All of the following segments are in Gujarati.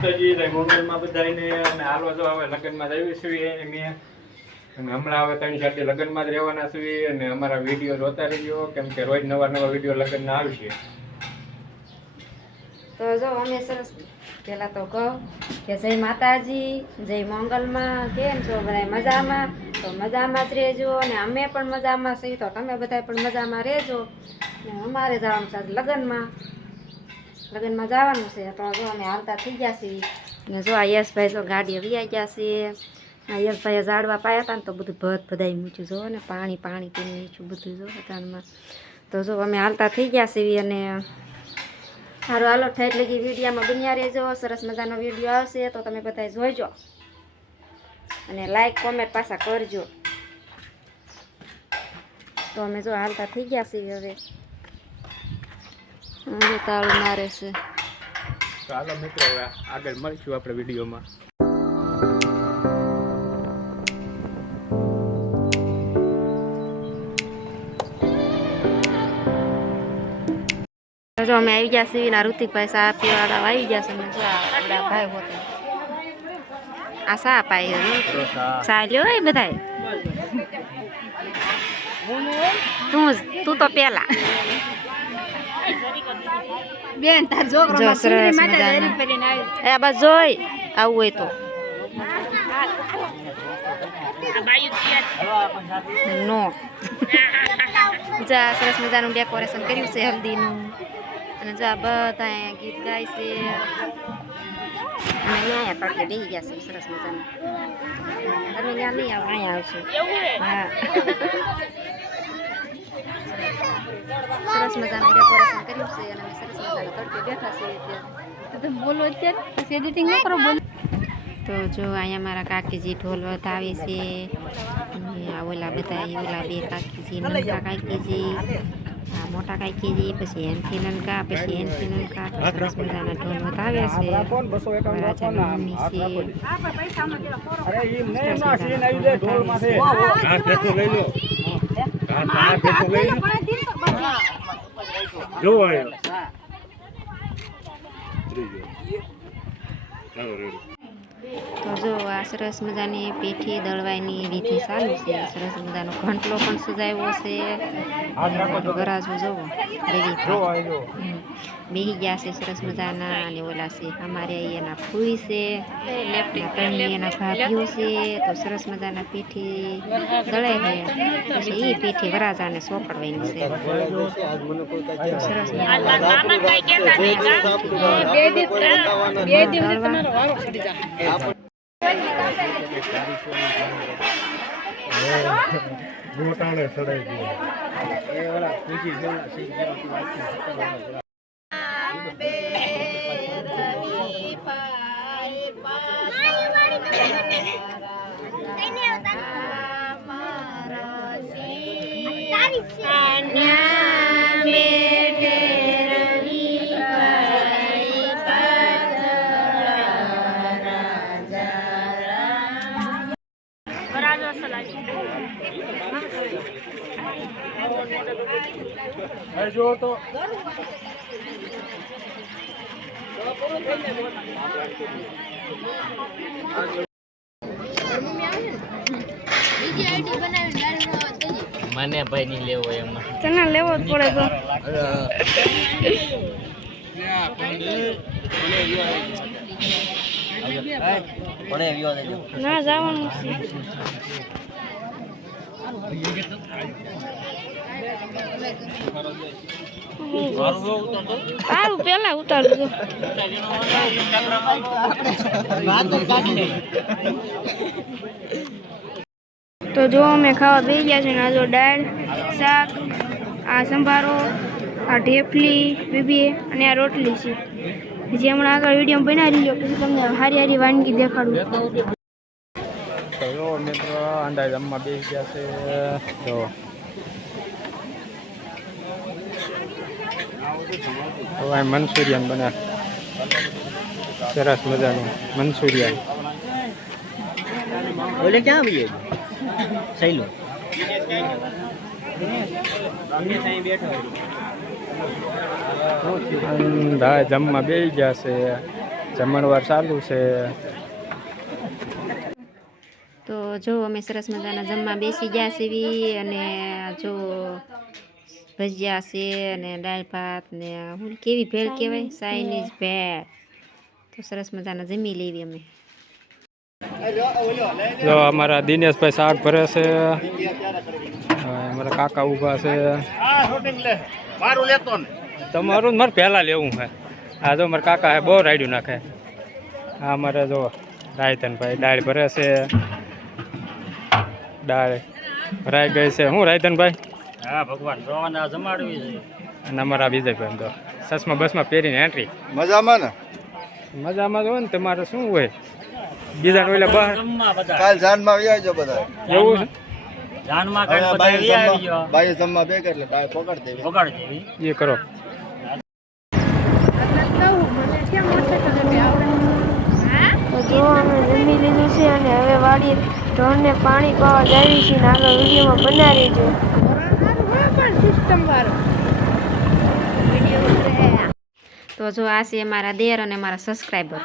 મોબાઈલમાં બધાને અને હાલવા જો હવે લગ્નમાં જઈએ છીએ મેં અને હમણાં હવે 3-4 લગ્નમાં જ રહેવાના છીએ અને અમારા વિડીયો જોતા રહેજો કેમ કે રોજ નવા વિડીયો લગ્નના આવશે. તો જો અમે સરસ પહેલાં તો કહો કે જય માતાજી, જય મંગલમાં. કેમ છો બધા? મજામાં? તો મજામાં જ રહેજો અને અમે પણ મજામાં છીએ, તો તમે બધા પણ મજામાં રહેજો. ને અમારે જવાનું છે લગ્નમાં જવાનું છે. તો જો અમે હાલતા થઈ ગયા છીએ ને જો આ યશભાઈ જો ગાડી વી આવી ગયા છે. આ યશભાઈએ ઝાડવા પાયા હતા ને તો બધું બધાઈ મૂક્યું જો ને પાણી પીને મૂક્યું બધું જો બધામાં. તો જો અમે હાલતા થઈ ગયા છીએ અને સારું હાલો થાય એટલે કે વિડીયોમાં બન્યા રહેજો. સરસ મજાનો વિડીયો આવશે તો તમે બધા જોઈજો અને લાઈક કોમેન્ટ પાછા કરજો. તો અમે જો હાલતા થઈ ગયા છીએ હવે તાળું મારે છે. ચાલો મિત્રો હવે આગળ મળીશું આપણે વિડીયોમાં. જો અમે આવી ગયા છીએ ના ઋતિકભાઈ સા પીવાળા આવી ગયા છે. જો આપણા ભાઈ હોતે આ સા પાય સા લ્યો એ બધાય તું તો પેલા બેન તાર છોકરો સરસ એ બસ જોઈ આવું હોય તો નો જા સરસ મજાનું ડેકોરેશન કર્યું છે હલ્દીનું અને જા બધા ગીત ગાય છે અને અહીંયા તડકે બેસી ગયા છે સરસ મજાનું. તમે ત્યાં નહીં આવો, અહીંયા આવશું. હા સરસ મજાનું ડેકોરેશન કર્યું છે અને સરસ મજાના તડકે બેઠા છે. તો બોલો અત્યારે એડિટિંગ ન કરો બોલો. તો જો અહીંયા મારા કાકીજી ઢોલ વધાવે છે અને આ ઓલા બધા ઓલા બે કાકીજી નનકા કાકીજી આ મોટા કાકીજી પછી એનથી નનકા પછી એનથી નનકા સરસ મજાના ઢોલ વધાવે છે. રાજાની મમ્મી તો જો આ સરસ મજાની પીઠી દળવાની વિધિ ચાલુ છે. સરસ મજાનો ઘંટલો પણ સજાવ્યો છે. ગરાજો જોવો બેહી ગયા છે સરસ મજાના અને ઓલા છે અમારે એના ફૂઈ છે એના ભાભીઓ છે. તો સરસ મજાના પીઠી દળે છે પછી એ પીઠી વરાજાને સોંપડવાની છે. સરસ ગોટાળે સડાઈ જો તો મને ભાઈ નહીં લેવો એમાં તને લેવો જ પડે તો ના જવાનું સારું પેલા ઉતારજો. તો જો અમે ખાવા બેસી ગયા છે ને આ જો દાળ શાક આ સંભારો આ ઢેફલી બીબી અને આ રોટલી છે. જે હમણાં આગળ વિડીયો બનાવી લો પછી તમને હારી વાનગી દેખાડું. તો જો મિત્રો અંડા જમવા બેસી ગયા છે. તો મંચુરિયન બને સરસ મજાનું મંચુરિયન. બોલે ક્યાં આવીએ સહેલું જમવા બેસી ગયા છે. જમણવાર ચાલુ છે. તો જો અમે સરસ મજાના જમવા બેસી ગયા સીવી અને જો ભજીયા છે અને દાળ ભાત ને હું કેવી ભેળ કહેવાય ચાઇનીઝ ભેળ. તો સરસ મજાના જમી લેવી અમે. જો અમારા દિનેશભાઈ શાક ભરે છે. અમારા કાકા ઊભા છે. તમારું મારે પહેલાં લેવું છે. આ જો મારા કાકા હે બહુ રાયડું નાખે. આ અમારે જો રાયધનભાઈ દાળ ભરે છે. દાળ ભરાઈ ગઈ છે. શું રાયધનભાઈ? હા ભગવાન રોવાના જમાડવી છે. અને અમારા વિજયભાઈ તો ચશ્મા બસમાં પહેરીને એન્ટ્રી. મજામાં ને? મજામાં જો ને તમારે શું હોય બીજા ઓલા બહાર જમવા બધા કાલ જાનમાં આવી આવજો બધા. એવું છે જાનમાં કાંઈ બધા આવી આવજો. બાઈએ જમવા બે એટલે કાલ પકડ દેવી. વગાડ દેવી. એ કરો. તો જો અમે જમી લીધું છે અને હવે વાડીએ ઢોરને પાણી પાવા જાવી છીએ ને આગળ વિડીયોમાં બના રહેજો. તો જો આ છે મારા દેર અને મારા સબસ્ક્રાઈબર.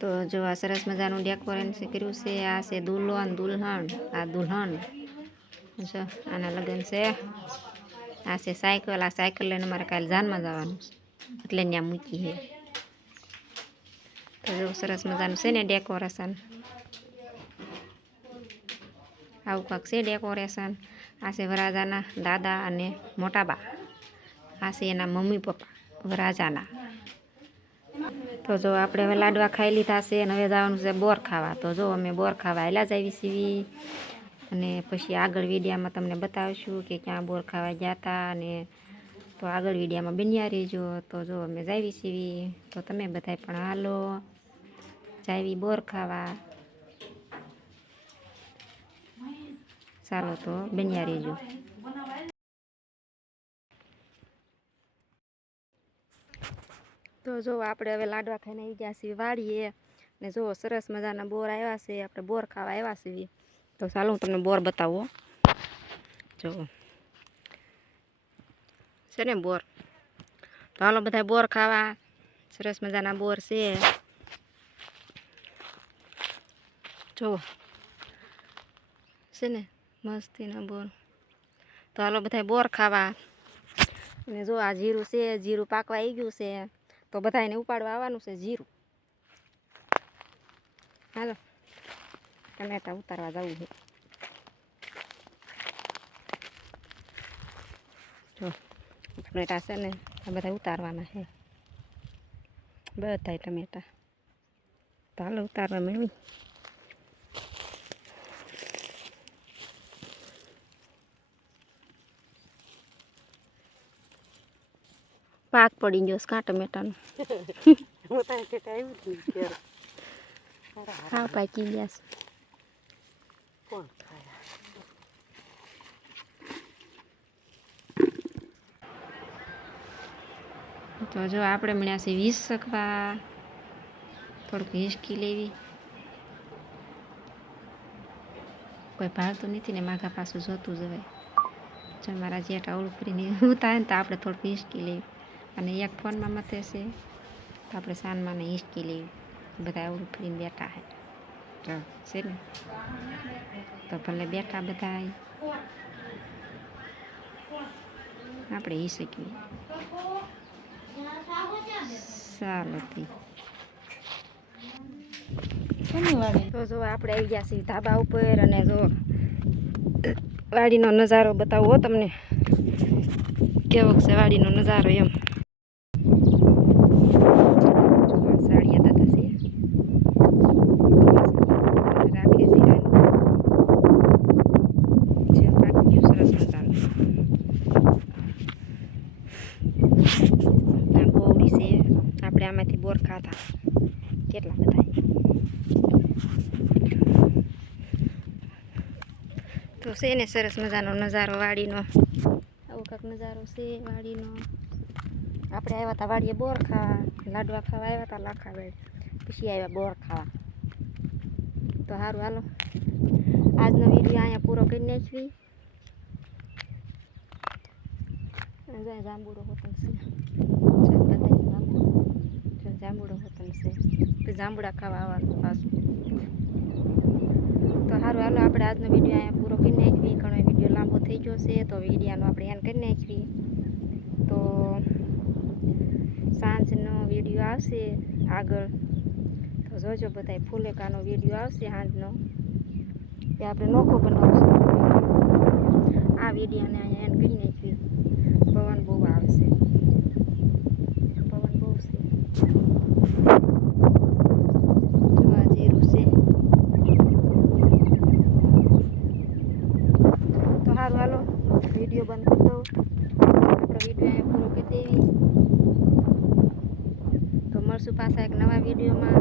તો જો આ સરસ મજાનું ડેકોરેશન કર્યું છે. આ છે દુલ્હન દુલ્હન. આ દુલ્હન જો આના લગ્ન છે. આ છે સાયકલ. આ સાયકલ લઈને મારે કાલે જાનમાં જવાનું છે એટલે ત્યાં મૂકી છે. તો જો સરસ મજાનું છે ને ડેકોરેશન. આવું કાંક છે ડેકોરેશન. આ છે વરરાજાના દાદા અને મોટાબા. આ છે એના મમ્મી પપ્પા વરરાજાના. તો જો આપણે હવે લાડવા ખાઈ લીધા છે અને હવે જવાનું છે બોર ખાવા. તો જો અમે બોર ખાવા એલા જ આવી સીવી અને પછી આગળ વિડીયામાં તમને બતાવીશું કે ક્યાં બોર ખાવા ગયા હતા. અને તો આગળ વિડીયામાં બન્યા રહેજો. તો જો અમે જાવી સીવી તો તમે બધાય પણ હાલો જાવી બોર ખાવા. ચાલો તો બન્યા રહેજો. તો જો આપણે હવે લાડવા ખાઈને આવી ગયા છીએ વાડીએ ને જો સરસ મજાના બોર આવ્યા છે. આપણે બોર ખાવા આવ્યા છીએ. તો ચાલો હું તમને બોર બતાવો. જો છે ને બોર. તો હાલો બધા બોર ખાવા. સરસ મજાના બોર છે. જો છે ને મસ્તીના બોર. તો હાલો બધા બોર ખાવા. અને જો આ જીરું છે. જીરું પાકવા આવી ગયું છે. તો બધા એને ઉપાડવા આવવાનું છે જીરું. હાલો ટમેટા ઉતારવા જવું છે. જો ટમેટા છે ને આ બધા ઉતારવાના છે બધા ટમેટા. તો હાલો ઉતારવા મળવી. પાક પડી ગયો કાં ટમેટાનું. હા પાકી ગયા છે. તો જો આપણે મળ્યા છે 20 શકવા. થોડુંક હિસકી લેવી. કોઈ ભાળતું નથી ને માઘા પાછું જોતું જવાય. જો મારા જેઠ અવળું કરીને ઉતારે ને તો આપણે થોડુંક હિસકી લેવી. અને એક ફોનમાં મથે છે તો આપણે સાનમાં ને હિસકી લેવી. બધા અવળું ફરીને બેઠા છે ને તો ભલે બેઠા બધા આપણે હિસકવી. ચાલો તો જો આપણે આવી ગયા છીએ ધાબા ઉપર અને જો વાડીનો નજારો બતાવો તમને કેવો છે વાડીનો નજારો એમ. સાડિયા દાદા છે રાખે છે પાકી સરસ મજાનું. બોવડી છે. આપણે આમાંથી બોર ખાતા કેટલા બધા. તો છે ને સરસ મજાનો નજારો વાડીનો. આવો કાંક નજારો છે વાડીનો. આપણે આવ્યા હતા વાડીએ બોર ખાવા. લાડવા ખાવા આવ્યા હતા લાખા વેડ. પછી આવ્યા બોર ખાવા. તો સારું હાલો આજનો વિડીયો અહીંયા પૂરો કરી નાખવી. જાય જાંબુડો હોતન છે ચાલ બતાવી જાંબુડો હોતન છે પછી જાંબુડા ખાવા આવવાનું પાછું. તો સારું હાલો આપણે આજનો વિડીયો અહીંયા પૂરો કરી નાખવી. ઘણો વિડીયો લાંબો થઈ ગયો છે તો વિડીયાનો આપણે એન્ડ કરી નાખવી. તો સાંજનો વિડીયો આવશે આગળ તો જોજો બધા ફુલેકાનો વિડીયો આવશે સાંજનો એ આપણે નોખો બનાવશું. આ વિડીયોને અહીંયા એન્ડ કરી નાખવી. પવન બહુ આવશે પવન બહુ છે જો આ જીરું છે. તો સારું હાલો વિડીયો બંધ કરી દઉં. આપણો વિડીયો અહીંયા પૂરો કરી દેવી. તો મળશું પાછા એક નવા વિડીયોમાં.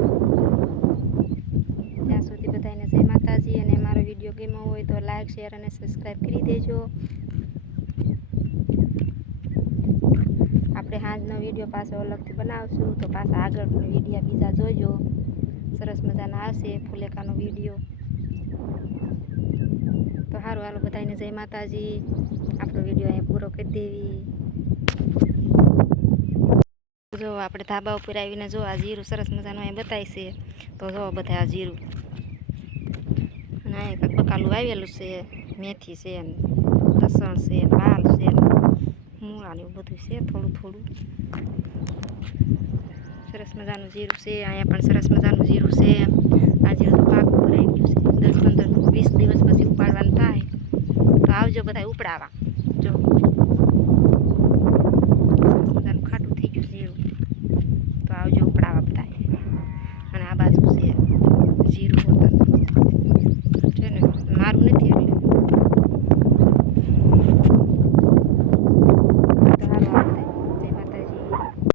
ત્યાં સુધી બધાને જય માતાજી. અને મારો વિડીયો ગમ્યો હોય તો લાઈક શેર અને સબસ્ક્રાઈબ કરી દેજો. આપણે સાંજનો વિડીયો પાછો અલગથી બનાવશું તો પાછા આગળ પણ વિડીયા બીજા જોજો. સરસ મજાના આવશે ફુલેકાનો વિડીયો. તો સારું હાલો બધાને જય માતાજી. આપણો વિડીયો અહીંયા પૂરો કરી દેવી. જો આપણે ધાબા ઉપર આવીને જો આ જીરું સરસ મજાનું અહીંયા બતાવી છે. તો જો બધા આ જીરું અને અહીંયા કંઈક બકાલું આવેલું છે, મેથી છે ને લસણ છે ને વાલ છે ને મૂળા ને એવું બધું છે થોડું થોડું. સરસ મજાનું જીરું છે. અહીંયા પણ સરસ મજાનું જીરું છે. આ જીરું તો પાક ઉપર આવી ગયું છે. 10-15-20 દિવસ પછી ઉપાડવાનું થાય તો આવજો બધા ઉપડાવવા. જો